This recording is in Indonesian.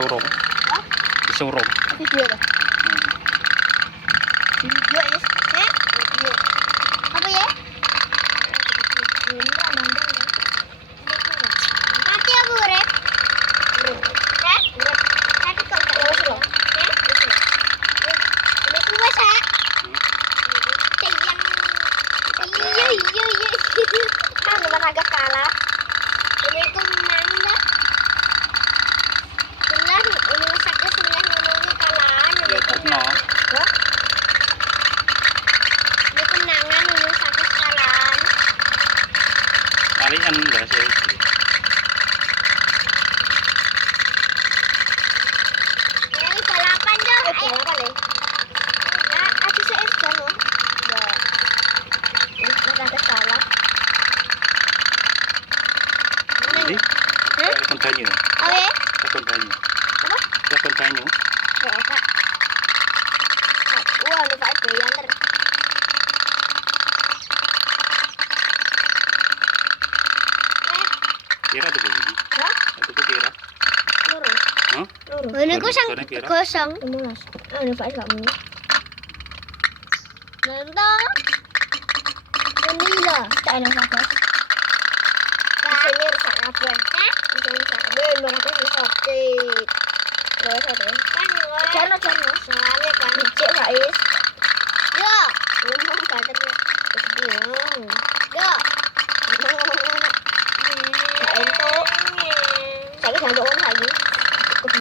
Disurung. Hah? Disurung. Video dah. Video ya. Video. Apa ya? Mati apa urip? Tapi kok gak wis lho. Ini ku wis ha. Iya. Kan teman agak kalah. Ini ku menang dah. Benar, ini masaknya sebelah ngomongnya kalahan. Ya no. Ini kemenangan, ini masaknya kalahan. Kalian enggak sih. Ini balapan dong. Ayo. Aku saya sudah loh. Ya. Ini sudah ada salah. Jadi, telepon banyu. Oke. Telepon banyu. Apa? Telepon banyu. Ya, Kak. Wah, lupa ada yang ter. Kira tuh begini. Hah? Itu tuh kira. Lurus. Hah? Lurus. Ini ku sang Soalnya kira. kosong. Mas. Ini Pak kamu. Nonton. Ini lah. Tak ada apa. Sini rusak apa? Hah? Sini rusak. Belum aku rusak. Terus ada. Kan, jarno.